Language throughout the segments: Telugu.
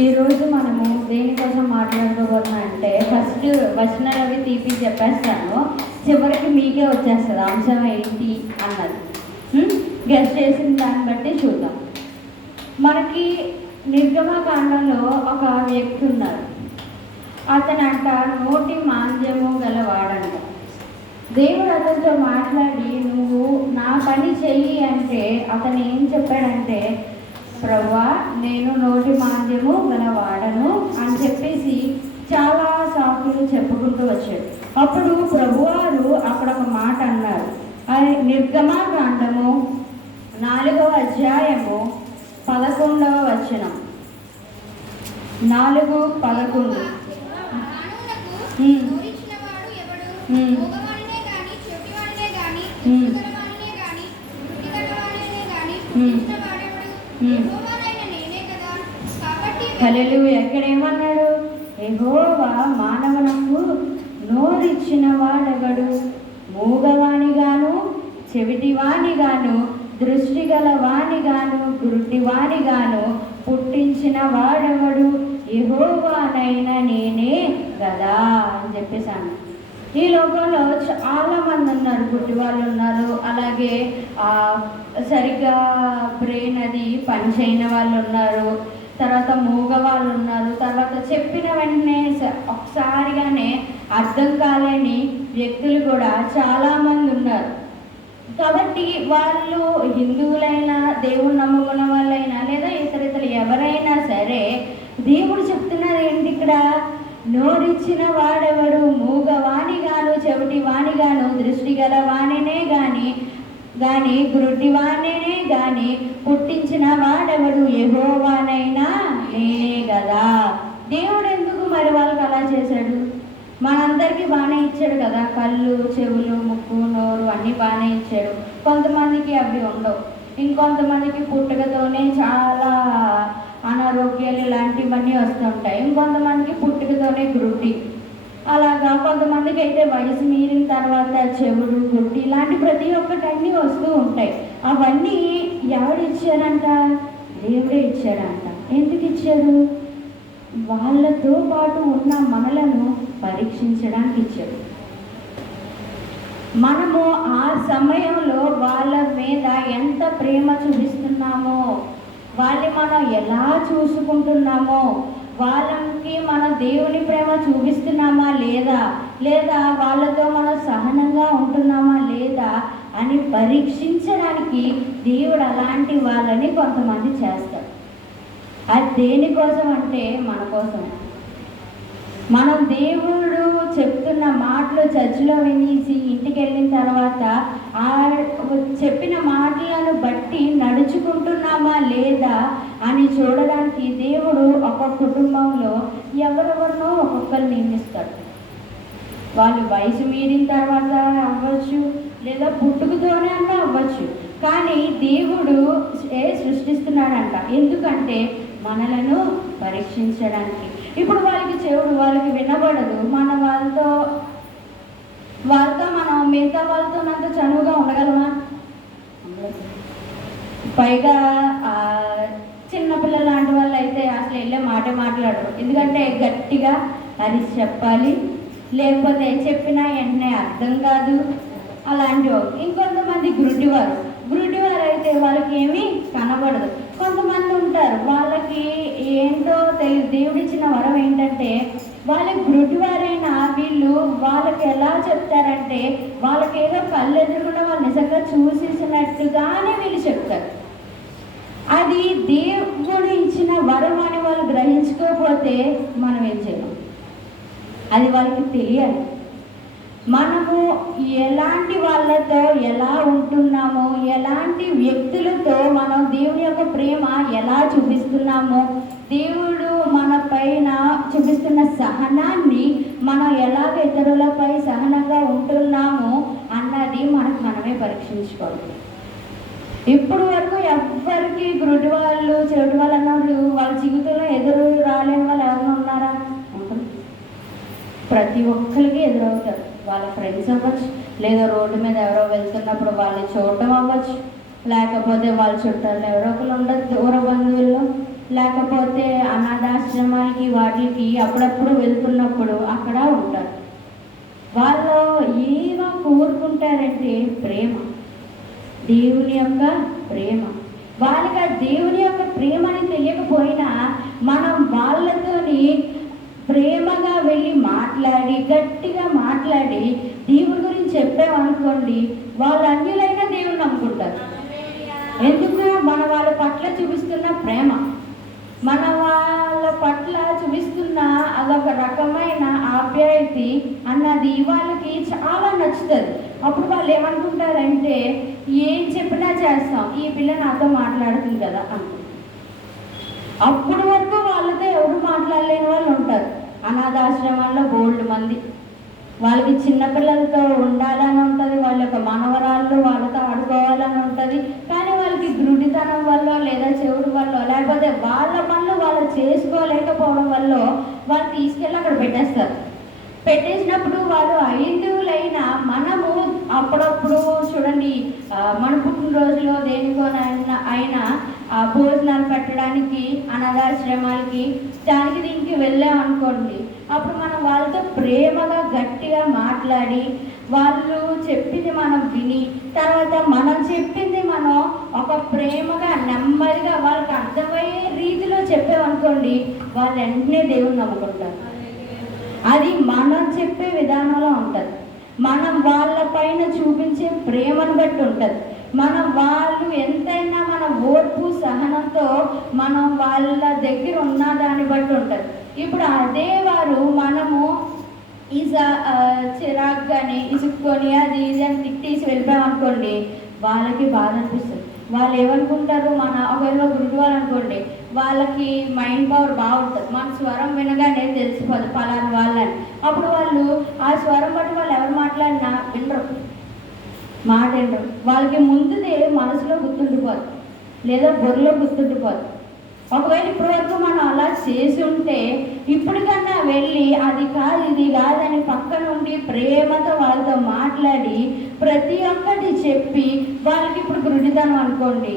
ఈరోజు మనము దేనికోసం మాట్లాడుకోబోతున్నాం అంటే ఫస్ట్ వచనాలు అవి తీపి చెప్పేస్తాను, చివరికి మీకే వచ్చేస్తుంది అంశం ఏంటి అన్నది. గెస్ట్ చేసిన దాన్ని బట్టి చూద్దాం. మనకి నిర్గమకాండంలో ఒక వ్యక్తి ఉన్నారు. అతనంట నోటి మాంద్యము గలవాడంట. దేవుడు అతనితో మాట్లాడి నువ్వు నా పని చెయ్యి అంటే అతను ఏం చెప్పాడంటే, ప్రభువా నేను నోటి మాంద్యము గలవాడను అని చెప్పేసి చాలా సాకులు చెప్పుకుంటూ వచ్చాడు. అప్పుడు ప్రభువారు అక్కడ ఒక మాట అన్నారు. అది నిర్గమకాండము 4వ అధ్యాయము 11వ వచనం. 4:11. హల్లెలూయా. ఎక్కడ ఏమన్నాడు? యెహోవా మానవునకు నోరిచ్చిన వాడెవడు? మూగవాణిగాను, చెవిటివాణిగాను, దృష్టి గల వాణిగాను, గురుటివాణిగాను పుట్టించిన వాడెవడు? యెహోవానైనా నేనే కదా అని చెప్పేసాను. ఈ లోకంలో చాలా మంది ఉన్నారు, గుడ్డి వాళ్ళు ఉన్నారు, అలాగే సరిగ్గా బ్రెయిన్ అది పనిచేయని వాళ్ళు ఉన్నారు, తర్వాత మూగ వాళ్ళు ఉన్నారు, తర్వాత చెప్పిన వెంటనే ఒకసారిగానే అర్థం కాలేని వ్యక్తులు కూడా చాలామంది ఉన్నారు. కాబట్టి వాళ్ళు హిందువులైనా, దేవుడు నమ్ముకున్న వాళ్ళైనా, లేదా ఇతరులు ఎవరైనా సరే దేవుడు చెప్తున్నది ఏంటి ఇక్కడ? నోరిచ్చిన వాడెవడు? మూగవాణిగాను, చెవిటి వాణిగాను, దృష్టి గల వాణినే గాని గురుడి వాణినే గాని పుట్టించిన వాడెవడు? యెహోవానైనా నేనే కదా. దేవుడు ఎందుకు మరి వాళ్ళకి అలా చేశాడు? మనందరికీ బాగానే ఇచ్చాడు కదా, కళ్ళు, చెవులు, ముక్కు, నోరు అన్నీ బాగానే ఇచ్చాడు. కొంతమందికి అవి ఉండవు. ఇంకొంతమందికి పుట్టుకతోనే చాలా అనారోగ్యాలు ఇలాంటివన్నీ వస్తుంటాయి. ఇంకొంతమందికి పుట్టుకతోనే గురుడి. అలాగా కొంతమందికి అయితే వయసు మీరిన తర్వాత చెవుడు, గుడ్డి ఇలాంటి ప్రతి ఒక్కటి అన్నీ వస్తూ ఉంటాయి. అవన్నీ ఎవరు ఇచ్చారంట? దేవుడే ఇచ్చాడంట. ఎందుకు ఇచ్చాడు? వాళ్ళతో పాటు ఉన్న మనలను పరీక్షించడానికి ఇచ్చాడు. మనము ఆ సమయంలో వాళ్ళ మీద ఎంత ప్రేమ చూపిస్తున్నామో, వాళ్ళని మనం ఎలా చూసుకుంటున్నామో, వాళ్ళకి మన దేవుని ప్రేమ చూపిస్తున్నామా లేదా వాళ్ళతో మనం సహనంగా ఉంటున్నామా లేదా అని పరీక్షించడానికి దేవుడు అలాంటి వాళ్ళని కొంతమంది చేస్తాడు. అది దేనికోసం అంటే మన కోసం. మనం దేవుడు చెప్తున్న మాటలు చర్చిలో వినేసి ఇంటికి వెళ్ళిన తర్వాత ఆ చెప్పిన మాటలను బట్టి నడుచుకుంటున్నామా లేదా అని చూడడానికి దేవుడు ఒక కుటుంబంలో ఎవరెవరినో ఒక్కొక్కరు నియమిస్తాడు. వాళ్ళు వయసు మీరిన తర్వాత అవ్వచ్చు, లేదా పుట్టుకతోనే అన్నా అవ్వచ్చు. కానీ దేవుడు సృష్టిస్తున్నాడంట. ఎందుకంటే మనలను పరీక్షించడానికి. ఇప్పుడు వాళ్ళకి చెవుడు, వాళ్ళకి వినబడదు. వాళ్ళతో మనం మిగతా వాళ్ళతో అంత చనువుగా ఉండగలమా? పైగా చిన్నపిల్లలు లాంటి వాళ్ళు అయితే అసలు వెళ్ళే మాట మాట్లాడరు. ఎందుకంటే గట్టిగా అది చెప్పాలి, లేకపోతే చెప్పినా వెంటనే అర్థం కాదు. అలాంటివి. ఇంకొంతమంది గురుడివారు అయితే వాళ్ళకి ఏమీ కనబడదు. కొంతమంది ఉంటారు, వాళ్ళకి ఏంటో తెలియదు. దేవుడిచ్చిన వరం ఏంటంటే వాళ్ళకి గురుడివారైనా వీళ్ళు వాళ్ళకి ఎలా చెప్తారంటే వాళ్ళకి ఏదో కళ్ళు ఎదురుకుండా వాళ్ళు నిజంగా చూసేసినట్టుగానే వీళ్ళు చెప్తారు. అది దేవుడు ఇచ్చిన వరం అని వాళ్ళు గ్రహించుకోకపోతే మనం ఏం చేయలేం. అది వాళ్ళకి తెలియాలి. మనము ఎలాంటి వాళ్ళతో ఎలా ఉంటున్నామో, ఎలాంటి వ్యక్తులతో మనం దేవుని యొక్క ప్రేమ ఎలా చూపిస్తున్నామో, దేవుడు మన పైన చూపిస్తున్న సహనాన్ని మనం ఎలాగ ఇతరులపై సహనంగా ఉంటున్నామో అన్నది మనమే పరీక్షించుకోవాలి. ఇప్పుడు వరకు ఎవ్వరికి గురుడి వాళ్ళు, చెడు వాళ్ళు అన్నవాళ్ళు వాళ్ళ జీవితంలో ఎదురు రాలేని వాళ్ళు ఎవరైనా ఉన్నారా? ప్రతి ఒక్కరికి ఎదురవుతారు. వాళ్ళ ఫ్రెండ్స్ అవ్వచ్చు, లేదా రోడ్డు మీద ఎవరో వెళ్తున్నప్పుడు వాళ్ళని చూడటం అవ్వచ్చు, లేకపోతే వాళ్ళ చుట్టాలు ఎవరో ఒకరు ఉండదు, దూర బంధువుల్లో, లేకపోతే అనాథాశ్రమాలకి వాటికి అప్పుడప్పుడు వెళ్తున్నప్పుడు అక్కడ ఉంటారు. వాళ్ళు ఏమో కోరుకుంటారంటే ప్రేమ, దేవుని యొక్క ప్రేమ. వాళ్ళకి ఆ దేవుని యొక్క ప్రేమని తెలియకపోయినా మనం వాళ్ళతోని ప్రేమగా వెళ్ళి మాట్లాడి, గట్టిగా మాట్లాడి దేవుని గురించి చెప్పామనుకోండి, వాళ్ళు అన్యులైనా దేవుని నమ్ముకుంటారు. ఎందుకు? మన వాళ్ళ పట్ల చూపిస్తున్న ప్రేమ, మన వాళ్ళ పట్ల చూపిస్తున్న అదొక రకమైన ఆప్యాయత అన్నది వాళ్ళకి చాలా నచ్చుతుంది. అప్పుడు వాళ్ళు ఏమనుకుంటారంటే, ఏం చెప్పినా చేస్తాం, ఈ పిల్ల నాతో మాట్లాడుతుంది కదా అనుకుంటారు. అప్పటి వరకు వాళ్ళతో ఎవరు మాట్లాడలేని వాళ్ళు ఉంటారు. అనాథాశ్రమాల్లో బోల్డ్ మంది, వాళ్ళకి చిన్నపిల్లలతో ఉండాలని ఉంటుంది, వాళ్ళ యొక్క మనవరాళ్ళు వాళ్ళతో ఆడుకోవాలని ఉంటుంది. కానీ వాళ్ళకి గ్రుడితనం వల్ల, లేదా చెవుడు వల్ల, లేకపోతే వాళ్ళ పనులు వాళ్ళు చేసుకోలేకపోవడం వల్ల వాళ్ళు తీసుకెళ్ళి అక్కడ పెట్టేస్తారు. పెట్టేసినప్పుడు వాళ్ళు ఐదులైనా మనము అప్పుడప్పుడు చూడండి, మన పుట్టినరోజులో దేనికోనైనా అయినా భోజనాలు పెట్టడానికి అనాథాశ్రమాలకి దానికి దీనికి వెళ్ళామనుకోండి, అప్పుడు మనం వాళ్ళతో ప్రేమగా గట్టిగా మాట్లాడి వాళ్ళు చెప్పింది మనం విని, తర్వాత మనం చెప్పింది మనం ఒక ప్రేమగా నెమ్మదిగా వాళ్ళకి అర్థమయ్యే రీతిలో చెప్పామనుకోండి, వాళ్ళు వెంటనే దేవుని నమ్ముకుంటారు. అది మనం చెప్పే విధానంలో ఉంటుంది, మనం వాళ్ళ పైన చూపించే ప్రేమను బట్టి ఉంటుంది. మనం వాళ్ళు ఎంతైనా మన ఓర్పు సహనంతో మనం వాళ్ళ దగ్గర ఉన్న దాన్ని బట్టి ఉంటుంది. ఇప్పుడు అదే వారు మనము చిరాగ్గాని ఇసుక్కొని అది ఇది అని తిట్టేసి వెళ్ళిపోయామనుకోండి, వాళ్ళకి బాధ అనిపిస్తుంది. వాళ్ళు ఏమనుకుంటారు, మన ఒకవేళ గురువారు అనుకోండి, వాళ్ళకి మైండ్ పవర్ బాగుంటుంది, మన స్వరం వినగానే తెలిసిపోదు పలానా వాళ్ళని. అప్పుడు వాళ్ళు ఆ స్వరం బట్టి వాళ్ళు ఎవరు మాట్లాడినా వినరు, మాట వినరు. వాళ్ళకి ముందుదే మనసులో గుర్తుండిపోదు, లేదా బొర్రలో గుర్తుండిపోదు. ఒకవేళ ఇప్పటి వరకు మనం అలా చేసి ఉంటే, ఇప్పటికన్నా వెళ్ళి అది కాదు ఇది కాదని పక్క నుండి ప్రేమతో వాళ్ళతో మాట్లాడి ప్రతి ఒక్కటి చెప్పి, వాళ్ళకి ఇప్పుడు గురుడితనం అనుకోండి,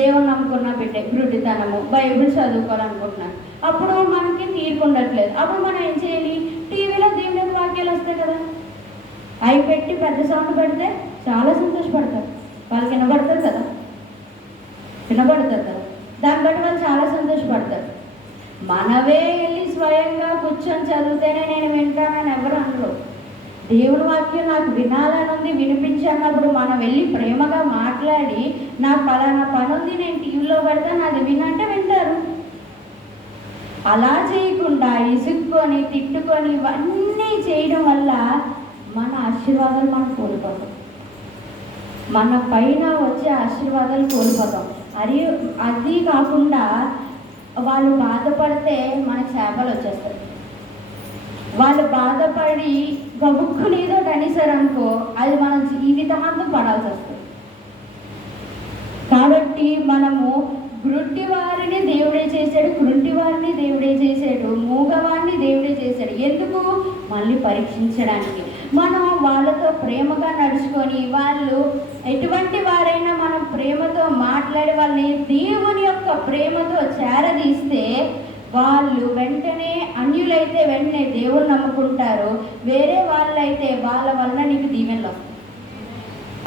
దేవుని నమ్ముకున్న బిడ్డే గురుడితనము, బైబిల్ చదువుకోవాలనుకుంటున్నాను, అప్పుడు మనకి తీరుకుండట్లేదు. అప్పుడు మనం ఏం చేయాలి? టీవీలో దేవుని యొక్క వాక్యాలు వస్తాయి కదా, అవి పెట్టి పెద్ద సౌండ్ పెడితే చాలా సంతోషపడతారు. వాళ్ళకి వినబడుతుంది కదా, వినబడుతుంది కదా, దాన్ని బట్టి వాళ్ళు చాలా సంతోషపడతారు. మనవే వెళ్ళి స్వయంగా కూర్చొని చదివితేనే నేను వింటానని ఎవరు అనరు. దేవుని వాక్యం నాకు వినాలని ఉంది, వినిపించన్నప్పుడు మనం వెళ్ళి ప్రేమగా మాట్లాడి, నాకు పలానా పని ఉంది, నేను టీవీలో పెడతాను, అది వినంటే వింటారు. అలా చేయకుండా ఇసుక్కొని తిట్టుకొని ఇవన్నీ చేయడం వల్ల మన ఆశీర్వాదాలు మనం కోల్పోతాం, మన పైన వచ్చే ఆశీర్వాదాలు కోల్పోతాం. అది కాకుండా వాళ్ళు బాధపడితే మనకు శాపాలు వచ్చేస్తాయి. వాళ్ళు బాధపడి గబుక్కుని ఏదో అనేసారు అనుకో, అది మనం జీవితాంతం పడాల్సి వస్తుంది. కాబట్టి మనము గ్రుడ్డి వారిని దేవుడే చేశాడు, కృంటి వారిని దేవుడే చేశాడు, మూగవారిని దేవుడే చేశాడు. ఎందుకు? మళ్ళీ పరీక్షించడానికి. మనం వాళ్ళతో ప్రేమగా నడుచుకొని, వాళ్ళు ఎటువంటి వారైనా మనం ప్రేమతో మాట్లాడి వాళ్ళని దేవుని యొక్క ప్రేమతో చేరదీస్తే, వాళ్ళు వెంటనే అన్యులైతే వెంటనే దేవుని నమ్ముకుంటారు, వేరే వాళ్ళైతే వాళ్ళ వలన నీకు దీవెనలు వస్తాయి,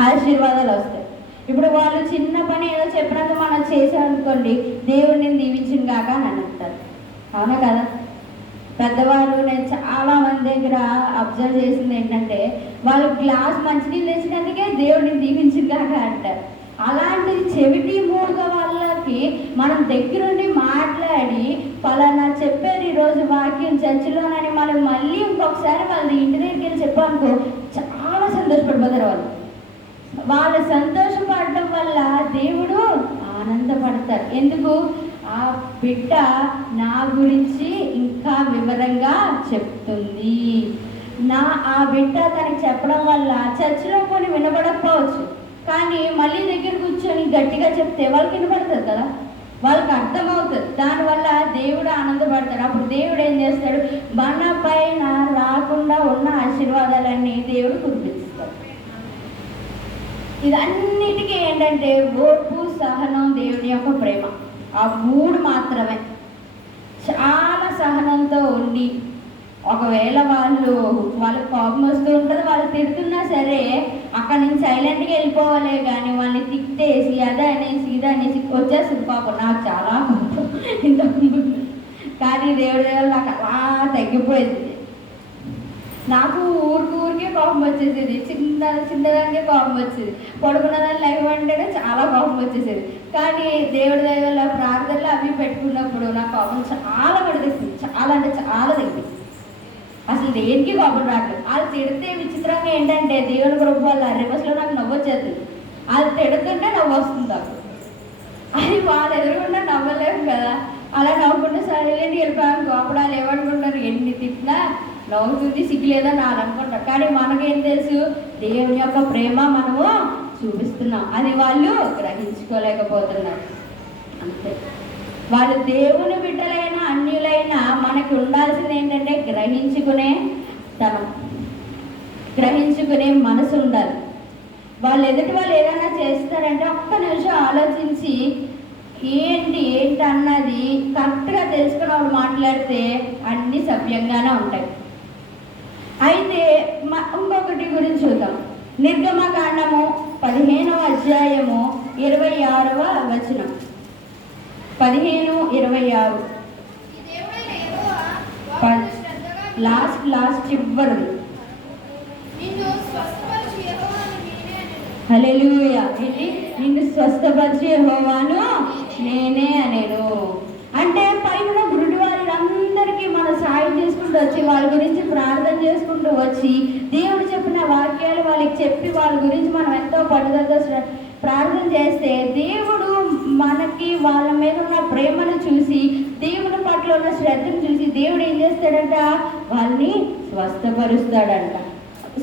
ఆశీర్వాదాలు వస్తాయి. ఇప్పుడు వాళ్ళు చిన్న పని ఏదో చెప్పినందుకు మనం చేసామనుకోండి, దేవుడిని దీవించిన కాక అని అంటారు. అవునా కదా? పెద్దవాళ్ళు నేను చాలా మంది దగ్గర అబ్జర్వ్ చేసింది ఏంటంటే, వాళ్ళు గ్లాస్ మంచినీళ్ళు వేసినందుకే దేవుడిని దీవించిన కాక అంటారు. అలాంటి చెవిటి మూగ వాళ్ళకి మనం దగ్గరుండి మాట్లాడి పలానా చెప్పారు ఈరోజు వాక్యం చర్చిలోనని మనం మళ్ళీ ఇంకొకసారి వాళ్ళ ఇంటి దగ్గరికి వెళ్ళి చెప్పాలనుకో, చాలా సంతోషపడిపోతారు. వాళ్ళు సంతోషపడడం వల్ల దేవుడు ఆనందపడతారు. ఎందుకు? ఆ బిడ్డ నా గురించి ఇంకా వివరంగా చెప్తుంది. ఆ బిడ్డ తనకి చెప్పడం వల్ల చర్చిలో కొన్ని వినబడకపోవచ్చు, కానీ మళ్ళీ దగ్గర కూర్చొని గట్టిగా చెప్తే వాళ్ళకి వినపడుతుంది కదా, వాళ్ళకి అర్థమవుతుంది. దానివల్ల దేవుడు ఆనందపడతాడు. అప్పుడు దేవుడు ఏం చేస్తాడు? మన పైన రాకుండా ఉన్న ఆశీర్వాదాలన్నీ దేవుడు కురిపిస్తాడు. ఇదన్నిటికీ ఏంటంటే ఓర్పు, సహనం, దేవుని యొక్క ప్రేమ, ఆ 3 మాత్రమే. చాలా సహనంతో ఉండి, ఒకవేళ వాళ్ళకి కోపం వస్తూ ఉంటుంది, వాళ్ళు తిడుతున్నా సరే అక్కడి నుంచి సైలెంట్గా వెళ్ళిపోవాలే కానీ వాళ్ళని తిట్టేసి అదే అనేసి ఇదే అనేసి వచ్చేస్తుంది కోపం. నాకు చాలా కోపం ఇంతకుముందు, కానీ దేవుడి నాకు అలా తగ్గిపోయింది. నాకు ఊరికే కోపం వచ్చేసేది, చిన్నదానికే కోపం వచ్చేది, పడుకున్నదాన్ని లైవ్ అంటేనే చాలా కోపం వచ్చేసేది. కానీ దేవుడి దయవల్ల ప్రార్థనలు అవి పెట్టుకున్నప్పుడు నా కోపం చాలా పడితేసింది, చాలా అంటే చాలా తగ్గింది. అసలు దేనికి కోపం రావట్లేదు. వాళ్ళు తిడితే విచిత్రంగా ఏంటంటే దేవుని కృప వల్ల రివర్స్లో నాకు నవ్వు వచ్చేది. వాళ్ళు తిడుతుంటే నవ్వు వస్తుంది. అది వాళ్ళు ఎదురుకుండా నవ్వలేము కదా, అలా నవ్వుకుంటే సైలెంట్ వెళ్ళిపోయాను. అప్పుడు వాళ్ళు ఏమనుకుంటారు, ఎన్ని తిట్టినా నవ్వుతుంది, సిగ్గులేదని వాళ్ళు అనుకుంటారు. కానీ మనకేం తెలుసు, దేవుని యొక్క ప్రేమ మనము చూపిస్తున్నాం, అది వాళ్ళు గ్రహించుకోలేకపోతున్నారు. అంతే. వాళ్ళు దేవుని బిడ్డలైనా అన్యులైనా మనకి ఉండాల్సింది ఏంటంటే గ్రహించుకునే మనసు ఉండాలి. వాళ్ళు ఎదుటి వాళ్ళు ఏదైనా చేస్తారంటే ఒక్క నిమిషం ఆలోచించి ఏంటి అన్నది కరెక్ట్గా తెలుసుకుని వాళ్ళు మాట్లాడితే అన్నీ సభ్యంగానే ఉంటాయి. అయితే ఇంకొకటి గురించి చూద్దాం. నిర్గమకాండము 15వ అధ్యాయము 26వ వచనం. 15:26 లాస్ట్ చివరిది. హల్లెలూయా. ఏంటి? నిన్ను స్వస్థపరిచే యెహోవాను నేనే అనేను. అంటే పైన గురుడి వాళ్ళందరికీ మనం సాయం చేసుకుంటూ వచ్చి వాళ్ళ గురించి ప్రార్థన చేసుకుంటూ వచ్చి దేవుడు చెప్పిన వాక్యాలు వాళ్ళకి చెప్పి వాళ్ళ గురించి మనం ఎంతో పట్టుదలతో ప్రార్థన చేస్తే దేవుడు మనకి వాళ్ళ మీద ఉన్న ప్రేమను చూసి, దేవుని పట్ల ఉన్న శ్రద్ధను చూసి దేవుడు ఏం చేస్తాడంట, వాళ్ళని స్వస్థపరుస్తాడంట.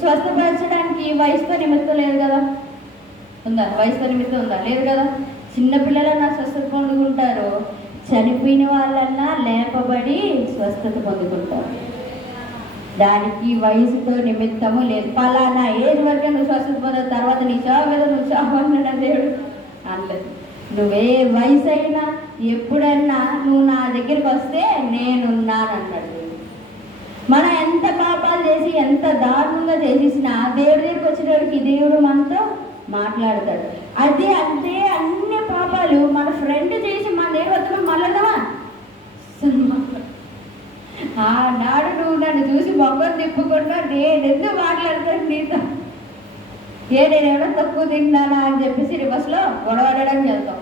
స్వస్థపరచడానికి వయసుతో నిమిత్తం లేదు కదా, ఉందా? వయసుతో నిమిత్తం ఉందా? లేదు కదా. చిన్నపిల్లలన్నా స్వస్థత పొందుకుంటారు, చనిపోయిన వాళ్ళన్నా లేపబడి స్వస్థత పొందుకుంటారు. దానికి వయసుతో నిమిత్తము లేదు. పలానా ఏజ్ వరకే నువ్వు స్వస్థత పొందిన తర్వాత నీ చావు కదా నువ్వు చావు అన్నాడు దేవుడు అనలేదు. నువ్వే వయసు అయినా ఎప్పుడన్నా నువ్వు నా దగ్గరికి వస్తే నేనున్నానన్నాడు. మనం ఎంత పాపాలు చేసి ఎంత దారుణంగా చేసేసినా దేవుడి దగ్గరికి వచ్చినవాడికి దేవుడు మనతో మాట్లాడతాడు. అదే అన్ని పాపాలు మన ఫ్రెండ్ చేసి మన దగ్గర వద్దాం మళ్ళా ఆనాడు నువ్వు నన్ను చూసి మొక్కలు తిప్పుకుంటా నేను ఎందుకు మాట్లాడతాను నీతో, నేనేమో తక్కువ తిన్నానా అని చెప్పేసి రివర్స్లో గొడవడడానికి వెళ్తాం.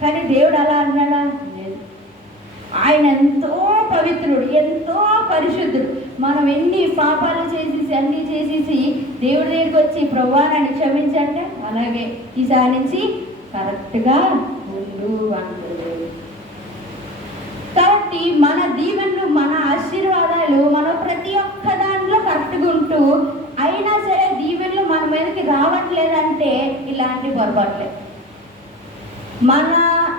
కానీ దేవుడు అలా అన్నాడా? లేదు. ఆయన ఎంతో పవిత్రుడు, ఎంతో పరిశుద్ధుడు. మనం ఎన్ని పాపాలు చేసేసి అన్నీ చేసేసి దేవుడి దగ్గరికి వచ్చి ప్రభువా నన్ను క్షమించంటే అలాగే ఈసారి నుంచి కరెక్ట్గా ఉండు అంటుంది. కాబట్టి మన దీవెనలు, మన ఆశీర్వాదాలు మనం ప్రతి ఒక్క దాంట్లో కరెక్ట్గా ఉంటూ అయినా సరే దీవెనలు మన మీదకి రావట్లేదంటే ఇలాంటి పొరపాట్లే. మన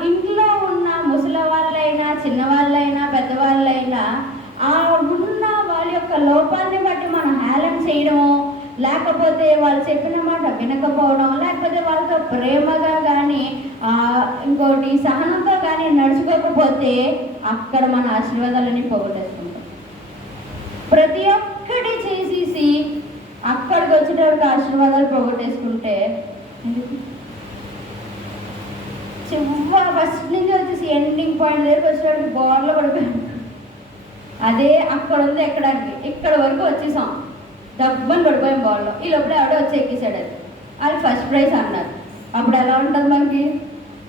ఇంట్లో ఉన్న ముసలి వాళ్ళైనా చిన్నవాళ్ళైనా పెద్దవాళ్ళైనా ఆ ఉన్న వాళ్ళ యొక్క లోపాన్ని బట్టి మనం హేళన చేయడము, లేకపోతే వాళ్ళు చెప్పిన మాట వినకపోవడం, లేకపోతే వాళ్ళతో ప్రేమగా కానీ ఇంకోటి సహనంతో కానీ నడుచుకోకపోతే అక్కడ మన ఆశీర్వాదాలని పోగొట్టేసుకుంటాం. ప్రతి ఒక్కటి చేసేసి అక్కడికి వచ్చేటప్పుడు ఆశీర్వాదాలు పోగొట్టేసుకుంటే ఫస్ట్ నుంచి వచ్చేసి ఎండింగ్ పాయింట్ దగ్గరకు వచ్చేటప్పుడు బోర్లో పడిపోయాం. అదే అక్కడ ఉంది ఎక్కడానికి, ఇక్కడ వరకు వచ్చేసాం, డబ్బని పడిపోయాం బోర్లో. ఈ లోపల ఎవడో వచ్చి ఎక్కేసాడు, అది ఫస్ట్ ప్రైజ్ అన్నారు. అప్పుడు ఎలా ఉంటుంది మనకి,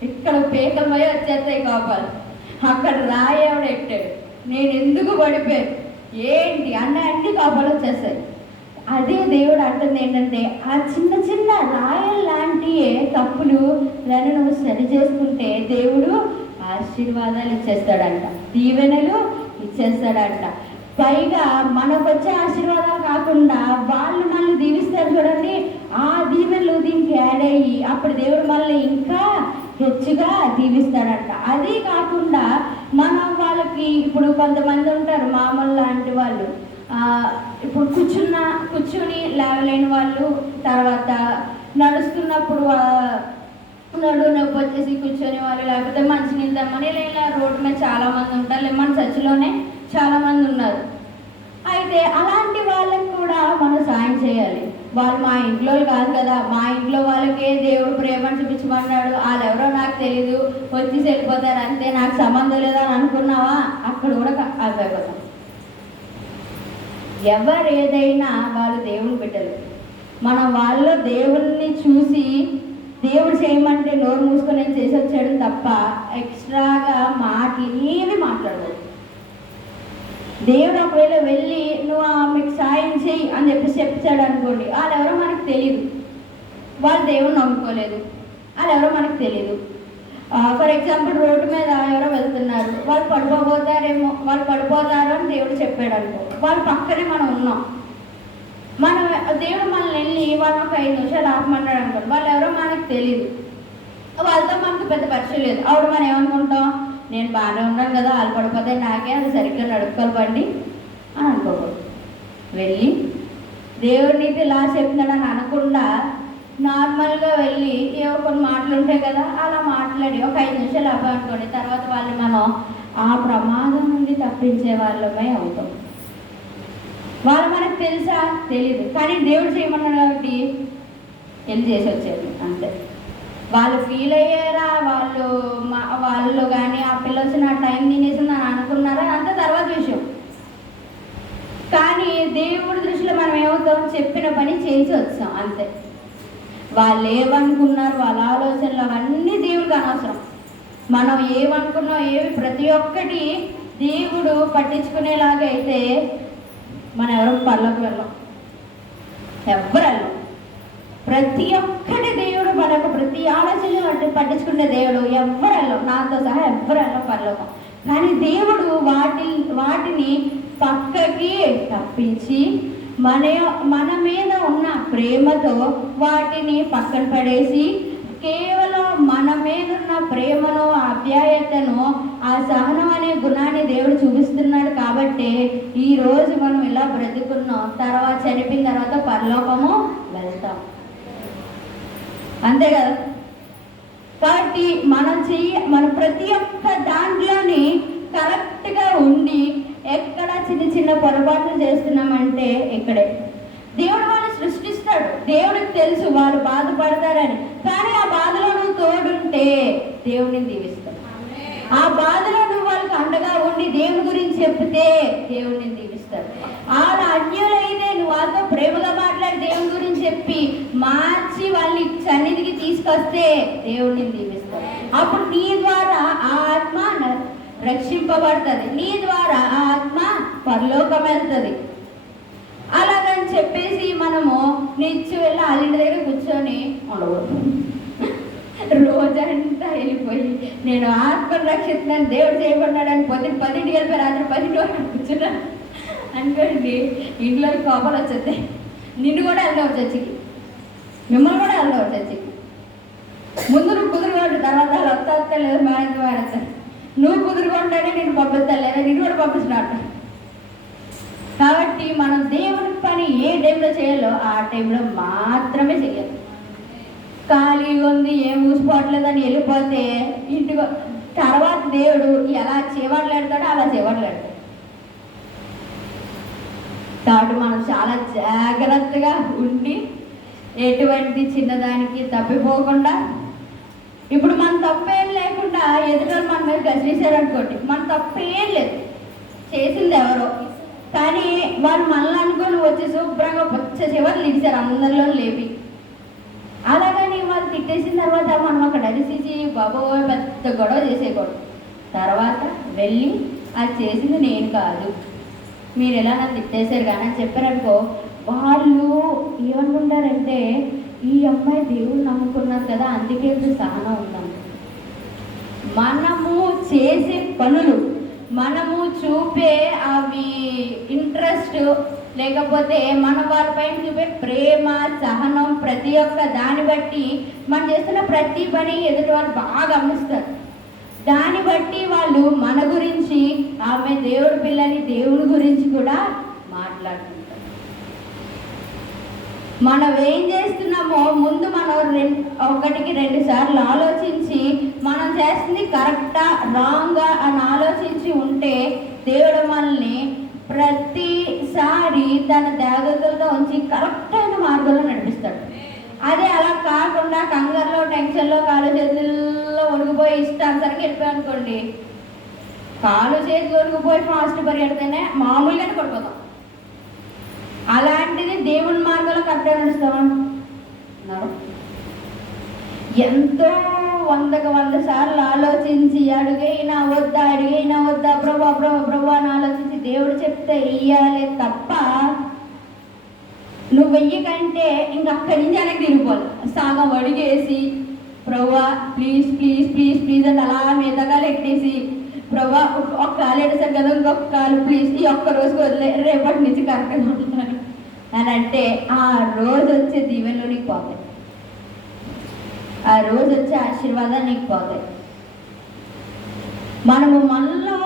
ఇక్కడ పేకల పోయి వచ్చేస్తాయి కోపాలు, అక్కడ రాయేవాడు ఎట్టాడు, నేను ఎందుకు పడిపోయాను ఏంటి అన్ని కోపాలు వచ్చేస్తాయి. అదే దేవుడు అంటుంది ఏంటంటే ఆ చిన్న చిన్న రాయల్ లాంటి తప్పులు దాన్ని నువ్వు సరి చేసుకుంటే దేవుడు ఆశీర్వాదాలు ఇచ్చేస్తాడంట, దీవెనలు ఇచ్చేస్తాడంట. పైగా మనకు వచ్చే ఆశీర్వాదాలు కాకుండా వాళ్ళు మనల్ని దీవిస్తారు చూడండి, ఆ దీవెనలు దీనికి యాడ్ అయ్యి అప్పుడు దేవుడు మనల్ని ఇంకా హెచ్చుగా దీవిస్తాడంట. అది కాకుండా మనం వాళ్ళకి ఇప్పుడు కొంతమంది ఉంటారు మామూలు లాంటి వాళ్ళు, ఇప్పుడు కూర్చుని లేవలేని వాళ్ళు, తర్వాత నడుస్తున్నప్పుడు నడువు నొప్పి వచ్చేసి కూర్చొని వాళ్ళు, లేకపోతే మంచినీళ్ళు తెమ్మని ఇలా రోడ్డు మీద చాలామంది ఉంటారు, మన చర్చిలోనే చాలామంది ఉన్నారు. అయితే అలాంటి వాళ్ళకి కూడా మనం సాయం చేయాలి. వాళ్ళు మా ఇంట్లో కాదు కదా, మా ఇంట్లో వాళ్ళకే దేవుడు ప్రేమను చూపించమన్నాడు, వాళ్ళు ఎవరో నాకు తెలీదు, వచ్చి వెళ్ళిపోతారు అంతే, నాకు సంబంధం లేదని అనుకున్నావా, అక్కడ కూడా అయిపోతాం. ఎవరు ఏదైనా వాళ్ళు దేవుని బిడ్డలు. మనం వాళ్ళలో దేవుణ్ణి చూసి దేవుడు చేయమంటే నోరు మూసుకొని చేసి వచ్చాడు తప్ప ఎక్స్ట్రాగా మాటలు ఏమి మాట్లాడదు. దేవుడు ఒకవేళ వెళ్ళి నువ్వు ఆమెకు సాయం చేయి అని చెప్తాడు అనుకోండి, వాళ్ళు ఎవరో మనకు తెలియదు, వాళ్ళు దేవుని నమ్ముకోలేదు, వాళ్ళు ఎవరో మనకు తెలియదు. ఫర్ ఎగ్జాంపుల్ రోడ్డు మీద ఎవరో వెళ్తున్నారు, వాళ్ళు పడిపోతారు అని దేవుడు చెప్పాడు అనుకో, వాళ్ళ పక్కనే మనం ఉన్నాం, దేవుడు మనల్ని వెళ్ళి వాళ్ళు ఒక 5 నిమిషాలు ఆపమన్నాడు అనుకోండి, వాళ్ళు ఎవరో మనకు తెలియదు, వాళ్ళతో మనకు పెద్ద పరిచయం లేదు. అప్పుడు మనం ఏమనుకుంటాం, నేను బాగానే ఉన్నాను కదా, వాళ్ళు పడిపోతే నాకే అది సరిగ్గా నడుపుకోవాలండి అని అనుకోకూడదు. వెళ్ళి దేవుడి నీతి ఇలా చెప్తున్నాడని అనకుండా నార్మల్గా వెళ్ళి ఏవో కొన్ని మాటలు ఉంటాయి కదా, అలా మాట్లాడి ఒక 5 నిమిషాలు అనుకోండి, తర్వాత వాళ్ళు మనం ఆ ప్రమాదం నుండి తప్పించే వాళ్ళమే అవుతాం. వాళ్ళు మనకు తెలుసా, తెలీదు, కానీ దేవుడు చేయమన్నాడు కాబట్టి వెళ్ళి చేసి వచ్చేది అంతే. వాళ్ళు ఫీల్ అయ్యారా, వాళ్ళు కానీ ఆ పిల్ల వచ్చి నా టైం తినేసిందని అనుకున్నారా, అంత తర్వాత విషయం. కానీ దేవుడి దృష్టిలో మనం ఏమవుతాం, చెప్పిన పని చేసి వచ్చాం అంతే. వాళ్ళు ఏమనుకున్నారు, వాళ్ళ ఆలోచనలు అవన్నీ దేవుడికి అనవసరం. మనం ఏమనుకున్నాం, ప్రతి ఒక్కటి దేవుడు పట్టించుకునేలాగా అయితే మనం ఎవరో పర్లోకి వెళ్ళాం, ఎవ్వరు వెళ్ళాం. ప్రతి ఒక్కటి దేవుడు మనకు ప్రతి ఆలోచన పట్టించుకునే దేవుడు, ఎవ్వరు వెళ్ళాం, నాతో సహా ఎవ్వరు వెళ్ళాం పరలోకం. కానీ దేవుడు వాటిని పక్కకి తప్పించి మన మీద ఉన్న ప్రేమతో వాటిని పక్కన పడేసి కేవలం మన మీద ఉన్న ప్రేమను, ఆప్యాయతను, ఆ సహనం అనే గుణాన్ని దేవుడు చూపిస్తున్నాడు. కాబట్టి ఈరోజు మనం ఇలా బ్రతుకున్నాం, తర్వాత చనిపోయిన తర్వాత పరలోకము వెళ్తాం, అంతే కదా. కాబట్టి మనం ప్రతి ఒక్క దాంట్లోని కరెక్ట్గా ఉండి ఎక్కడ చిన్న పొరపాట్లు చేస్తున్నామంటే ఇక్కడే. దేవుడు వాళ్ళు సృష్టిస్తాడు, దేవుడికి తెలుసు వాళ్ళు బాధపడతారని, కానీ ఆ బాధలో నువ్వు తోడుంటే దేవుడిని దీవిస్తాడు. ఆ బాధలో నువ్వు వాళ్ళకి అండగా ఉండి దేవుని గురించి చెప్తే దేవుడిని దీవిస్తాడు. వాళ్ళ అన్యులైతే నువ్వు వాళ్ళతో ప్రేమగా మాట్లాడి దేవుని గురించి చెప్పి మార్చి వాళ్ళని సన్నిధికి తీసుకొస్తే దేవుడిని దీవిస్తాడు. అప్పుడు నీ ద్వారా ఆ ఆత్మ రక్షింపబడుతుంది, నీ ద్వారా ఆ ఆత్మ పరలోకం వెళ్తుంది. అలాగని చెప్పేసి మనము నిత్యం వెళ్ళి వాళ్ళ దగ్గర కూర్చొని ఉండకూడదు. రోజంతా వెళ్ళిపోయి నేను ఆత్మను రక్షిస్తున్నాను, దేవుడు చేయబడినాడని 10 వెళ్ళిపోయి రాత్రి 10 వరకు కూర్చున్నాను అనుకోండి, ఇంట్లో కోపాలు వచ్చేస్తాయి. నిన్ను కూడా వెళ్ళవచ్చు చర్చికి, మిమ్మల్ని కూడా వెళ్ళవచ్చు చర్చికి. ముందు నువ్వు కుదురుకోండి, తర్వాత వాళ్ళు వస్తా లేదు మానేస్తారు. నువ్వు కుదురుకుంటేనే నేను పంపిస్తా, లేదా నిన్ను కూడా పంపిస్తున్నట్టు. కాబట్టి మనం దేవుని పని ఏ టైంలో చేయాలో ఆ టైంలో మాత్రమే చేయాలి. ఖాళీగా ఉంది, ఏం ఊసిపోవట్లేదని వెళ్ళిపోతే ఇంటికి తర్వాత దేవుడు ఎలా చేపట్లాడతాడో అలా చేపట్లాడతాడు. కాబట్టి మనం చాలా జాగ్రత్తగా ఉండి ఎటువంటి చిన్నదానికి తప్పిపోకుండా, ఇప్పుడు మన తప్పేం లేకుండా ఎదురు మన మీద గసిరేశారనుకోండి, మన తప్పేం లేదు, చేసింది ఎవరో, కానీ వాళ్ళు మనల్ని అనుకొని వచ్చి శుభ్రంగా చివరి ఇచ్చారు అందరిలో లేపి. అలాగని వాళ్ళు తిట్టేసిన తర్వాత మనం అక్కడ అరిసి బాబోయ్ పెద్ద గొడవ చేసేయకూడదు. తర్వాత వెళ్ళి అది చేసింది నేను కాదు, మీరు ఎలా నన్ను తిట్టేశారు కానీ అని చెప్పారనుకో, వాళ్ళు ఏమనుకుంటారంటే ఈ అమ్మాయి దేవుడు నమ్ముకున్నారు కదా అందుకే సహనం ఉందాం. మనము చేసే పనులు, మనము చూపే అవి ఇంట్రెస్ట్, లేకపోతే మన వాళ్ళపైన చూపే ప్రేమ, సహనం, ప్రతి ఒక్క దాన్ని బట్టి మనం చేస్తున్న ప్రతి పని ఎదుటి వాళ్ళు బాగా గమనిస్తారు. దాన్ని బట్టి వాళ్ళు మన గురించి, ఆమె దేవుడి పిల్లని దేవుడి గురించి కూడా మాట్లాడుతుంటారు. మనం ఏం చేస్తున్నామో ముందు మనం ఒకటికి 2 సార్లు ఆలోచించి మనం చేస్తుంది కరెక్టా రాంగా అని ఆలోచించి ఉంటే దేవుడు మనల్ని ప్రతిసారి తన జాగ్రత్తలతో ఉంచి కరెక్ట్ అయిన మార్గంలో నడిపిస్తాడు. అదే అలా కాకుండా కంగారులో టెన్షన్లో కాలు చేతుల్లో ఒడిగిపోయి ఇష్టానుసరికి వెళ్ళిపోయి అనుకోండి, కాలు చేతులు ఒడిగిపోయి ఫాస్ట్ పరిగెడితేనే మామూలుగానే పడిపోతాం. అలాంటిది దేవుని మార్గంలో కరెక్ట్గా నడుస్తామన్నారు. ఎంతో 100 సార్లు ఆలోచించి అడిగైనా వద్దా ప్రభు అని ఆలోచించి దేవుడు చెప్తే ఇయ్యాలి తప్ప నువ్వు వెయ్యి కంటే ఇంక అక్కడి నుంచి వెనక్కి తిరిగిపోవాలి. సగం అడిగేసి ప్రభువా ప్లీజ్ ప్లీజ్ ప్లీజ్ ప్లీజ్ అని అలా మీదకాలు ఎక్కేసి ప్రభువా ఒక కాలు ఎడసారు కదా ఇంకొక కాలు ప్లీజ్ ఈ ఒక్క రోజుకి వదిలే రేపటి నుంచి కరెక్ట్గా ఉంటాను అని అంటే ఆ రోజు వచ్చే దీవెనలు నీకు పోతాయి, ఆ రోజు వచ్చే ఆశీర్వాదాలు నీకు పోతాయి. మనలో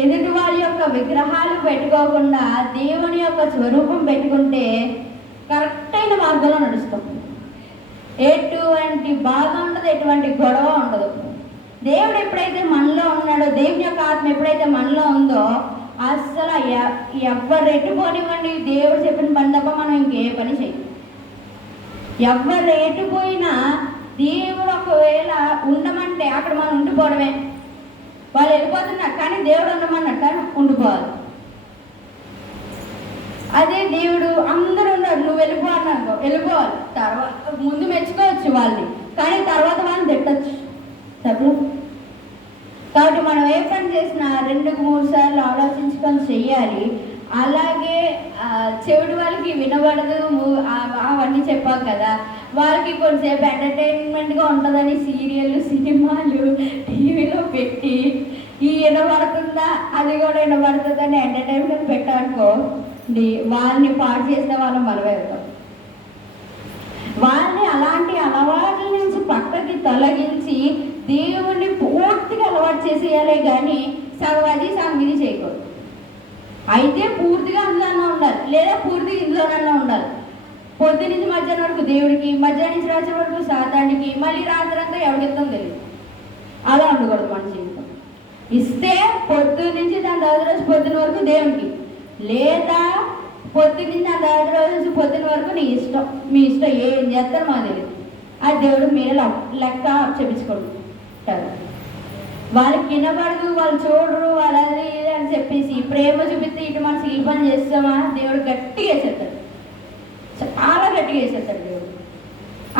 ఎదుటి వారి యొక్క విగ్రహాలు పెట్టుకోకుండా దేవుని యొక్క స్వరూపం పెట్టుకుంటే కరెక్ట్ అయిన మార్గంలో నడుస్తాం. ఎటువంటి బాధ ఉండదు, ఎటువంటి గొడవ ఉండదు. దేవుడు ఎప్పుడైతే మనలో ఉన్నాడో, దేవుని యొక్క ఆత్మ ఎప్పుడైతే మనలో ఉందో అస్సలు ఎవరు ఎట్టుపోనివ్వండి, దేవుడు చెప్పిన పని తప్ప మనం ఇంకే పని చేయం. ఎవరు ఎట్టుపోయినా దేవుడు ఒకవేళ ఉండమంటే అక్కడ మనం ఉండిపోవడమే. వాళ్ళు వెళ్ళిపోతున్నారు కానీ దేవుడు ఉండమన్నట్టు కానీ ఉండిపోవాలి. అదే దేవుడు అందరూ ఉన్నారు నువ్వు వెళ్ళిపో అన్నాను వెళ్ళిపోవాలి. తర్వాత ముందు మెచ్చుకోవచ్చు వాళ్ళని, కానీ తర్వాత వాళ్ళని తిట్టచ్చు సభలో. కాబట్టి మనం ఏ పని చేసినా 2-3 సార్లు ఆలోచించుకొని చెయ్యాలి. అలాగే చెవిటి వాళ్ళకి వినబడదు అవన్నీ చెప్పాం కదా, వాళ్ళకి కొంచెంసేపు ఎంటర్టైన్మెంట్గా ఉంటుందని సీరియళ్ళు సినిమాలు టీవీలో పెట్టి ఈ వినబడుతుందా అది కూడా వినబడుతుందని ఎంటర్టైన్మెంట్ పెట్టానుకో వాళ్ళని పాడు చేసిన వాళ్ళని మనమే అవుతాం. వాళ్ళని అలాంటి అలవాట్ల నుంచి పక్కకి తొలగించి దేవుణ్ణి పూర్తిగా అలవాటు చేసేయాలి, కానీ సగం అది సగం ఇది చేయకూడదు. అయితే పూర్తిగా అందులోనే ఉండాలి, లేదా పూర్తిగా ఇందులోనన్నా ఉండాలి. పొద్దు నుంచి మధ్యాహ్నం వరకు దేవుడికి, మధ్యాహ్నం నుంచి రాత్రి వరకు సాతానికి, మళ్ళీ రాత్రి అంతా ఎవరికిస్తాం తెలియదు. అలా ఉండకూడదు మన జీవితం. ఇస్తే పొద్దు నుంచి దాని తర్వాత రోజు పొద్దున వరకు దేవునికి, లేదా పొద్దు నుంచి దాని తర్వాత రోజు పొద్దున వరకు నీ ఇష్టం, మీ ఇష్టం ఏం చేస్తారో మాకు తెలియదు. అది దేవుడు మీరే లెక్క చెప్పించుకుంటారు. వాళ్ళకి వినబడదు, వాళ్ళు చూడరు, వాళ్ళు అది ఇది అని చెప్పేసి ప్రేమ చూపిస్తే ఇటు మనం ఈ పని చేస్తామా దేవుడు గట్టిగా వేసేస్తాడు, చాలా గట్టిగా వేసేస్తాడు దేవుడు.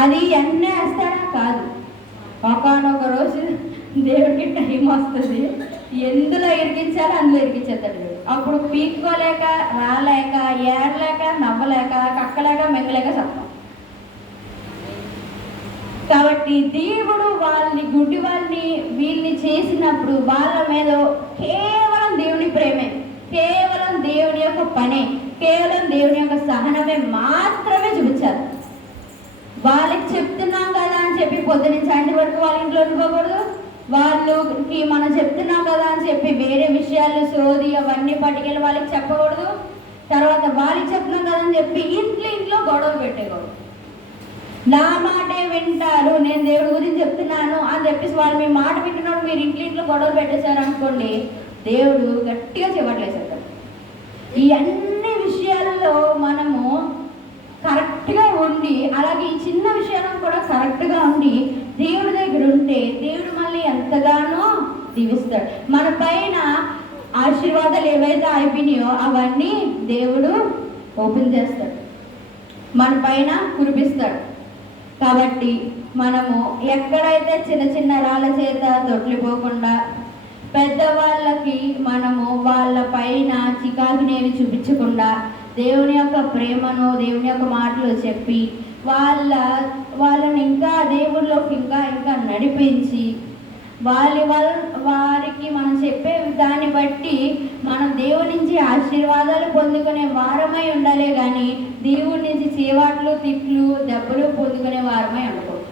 అది ఎన్నే వేస్తాడా కాదు, ఒకనొక రోజు దేవుడికి టైం వస్తుంది, ఎందులో ఇరికించాలో అందులో ఇరికించేస్తాడు దేవుడు. అప్పుడు పీక్కోలేక రాలేక ఏడలేక నవ్వలేక కక్కలేక మెంగలేక సత్తం. కాబట్టి దేవుడు వాళ్ళని గుడ్డి వాళ్ళని వీళ్ళని చేసినప్పుడు వాళ్ళ మీద కేవలం దేవుని ప్రేమే, కేవలం దేవుని యొక్క పనే, కేవలం దేవుని యొక్క సహనమే మాత్రమే చూపించాలి. వాళ్ళకి చెప్తున్నాం కదా అని చెప్పి పొద్దున్న సాయంత్రం వరకు వాళ్ళ ఇంట్లో ఉండిపోకూడదు. వాళ్ళకి మనం చెప్తున్నాం కదా అని చెప్పి వేరే విషయాలు సోది అవన్నీ పట్టుకెళ్ళి వాళ్ళకి చెప్పకూడదు. తర్వాత వాళ్ళకి చెప్తున్నాం కదా అని చెప్పి ఇంట్లో గొడవలు పెట్టకూడదు. నా మాటే వింటారు, నేను దేవుడి గురించి చెప్తున్నాను అని చెప్పేసి వాళ్ళు మీ మాట వింటున్నాడు, మీరు ఇంట్లో గొడవలు పెట్టేశారు అనుకోండి, దేవుడు గట్టిగా చివట్లేసేస్తాడు. ఈ అన్ని విషయాల్లో మనము కరెక్ట్గా ఉండి, అలాగే ఈ చిన్న విషయాలను కూడా కరెక్ట్గా ఉండి దేవుడి దగ్గర ఉంటే దేవుడు మళ్ళీ ఎంతగానో దీవిస్తాడు. మన పైన ఆశీర్వాదాలు ఏవైతే అయిపోయినాయో అవన్నీ దేవుడు ఓపెన్ చేస్తాడు, మన పైన కురిపిస్తాడు. కాబట్టి మనము ఎక్కడైతే చిన్న చిన్న రాళ్ళ చేత తొట్లిపోకుండా పెద్దవాళ్ళకి మనము వాళ్ళ పైన చికాకునేవి చూపించకుండా దేవుని యొక్క ప్రేమను దేవుని యొక్క మాటలు చెప్పి వాళ్ళని ఇంకా దేవుళ్ళలోకి ఇంకా నడిపించి వారికి మనం చెప్పే దాన్ని బట్టి మనం దేవుడి నుంచి ఆశీర్వాదాలు పొందుకునే వారమై ఉండాలి, కానీ దేవుడి నుంచి చీవాట్లు తిట్లు దెబ్బలు పొందుకునే వారమై ఉండకూడదు.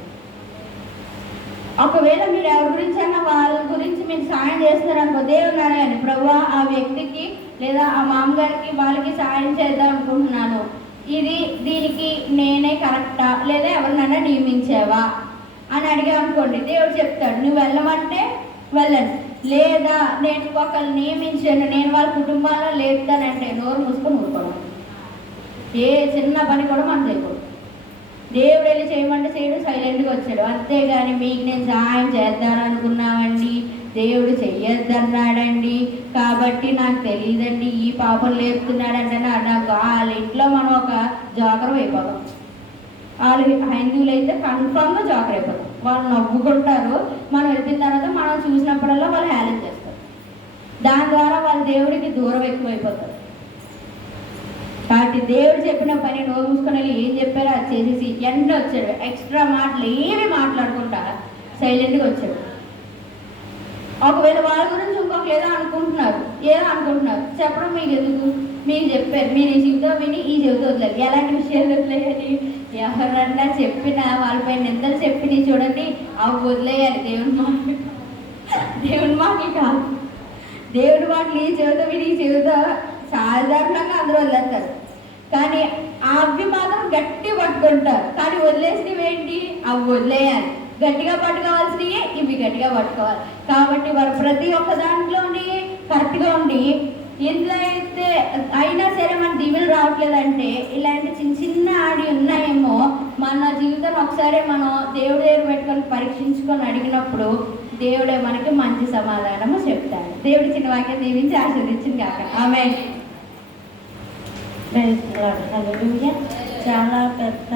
ఒకవేళ మీరు ఎవరి గురించి అన్నా వాళ్ళ గురించి మీరు సాయం చేస్తున్నారనుకో, దేవుడు అని ప్రభువా ఆ వ్యక్తికి లేదా ఆ మామగారికి వాళ్ళకి సాయం చేద్దాం అనుకుంటున్నాను, దీనికి నేనే కరెక్టా లేదా ఎవరినైనా నియమించావా అని అడిగామనుకోండి, దేవుడు చెప్తాడు నువ్వు వెళ్ళమంటే వెళ్ళను, లేదా నేను ఇంకొకరు నియమించాను, నేను వాళ్ళ కుటుంబాల్లో లేపుతానంటే నోరు మూసుకొని ఊరుకోవడం. ఏ చిన్న పని కూడా మనం చేయకూడదు. దేవుడు వెళ్ళి చేయమంటే చేయడం, సైలెంట్గా వచ్చాడు. అంతేగాని మీకు నేను సహాయం చేద్దాననుకున్నామండి, దేవుడు చెయ్యొద్దన్నాడండి కాబట్టి నాకు తెలియదండి, ఈ పాపం లేపుతున్నాడంటే నాకు వాళ్ళ ఇంట్లో మనం ఒక జోకరం అయిపోతాం. వాళ్ళు హైందువులు అయితే కన్ఫామ్గా జోకర్ అయిపోతాం. వాళ్ళు నవ్వుకుంటారు, మనం వెళ్ళిన తర్వాత మనం చూసినప్పుడల్లా వాళ్ళు హేళన చేస్తారు. దాని ద్వారా వాళ్ళ దేవుడికి దూరం ఎక్కువైపోతారు. కాబట్టి దేవుడు చెప్పిన పని నోరు మూసుకొని వెళ్ళి ఏం చెప్పారో అది చేసేసి ఎండ వచ్చాడు. ఎక్స్ట్రా మాటలు ఏమి మాట్లాడుకుంటా సైలెంట్గా వచ్చాడు. ఒకవేళ వాళ్ళ గురించి ఇంకొకరు ఏదో అనుకుంటున్నారు చెప్పడం మీకు ఎందుకు? మీకు చెప్పారు, మీరు ఈ చెవితో విని ఈ చెవితో వదిలేదు. ఎలాంటి విషయాలు వదిలేయాలి? ఎవరన్నా చెప్పినా వాళ్ళపై నిందలు చెప్పినవి చూడండి, అవి వదిలేయాలి. దేవుని మాటలు కాదు. దేవుడి మాటలు ఈ చెవితో విని ఈ చెవితో సాధారణంగా అందరూ వదిలేస్తారు, కానీ అవి మాత్రం గట్టి పట్టుకుంటారు. కానీ వదిలేసినవి ఏంటి? అవి వదిలేయాలి. గట్టిగా పట్టుకోవాల్సినవి ఇవి గట్టిగా పట్టుకోవాలి. కాబట్టి వారు ప్రతి ఒక్క దాంట్లోని కరెక్ట్గా ఉండి, ఇందులో అయితే అయినా సరే మన దీవెనలు రావట్లేదంటే ఇలాంటి చిన్న ఆడి ఉన్నాయేమో మన జీవితాన్ని ఒకసారి మనం దేవుడి దగ్గర పెట్టుకొని పరీక్షించుకొని అడిగినప్పుడు దేవుడే మనకి మంచి సమాధానము చెప్తాడు. దేవుడి చిన్న వాక్యం దీవించి ఆశీర్వదించింది కాక ఆమేన్. చాలా పెద్ద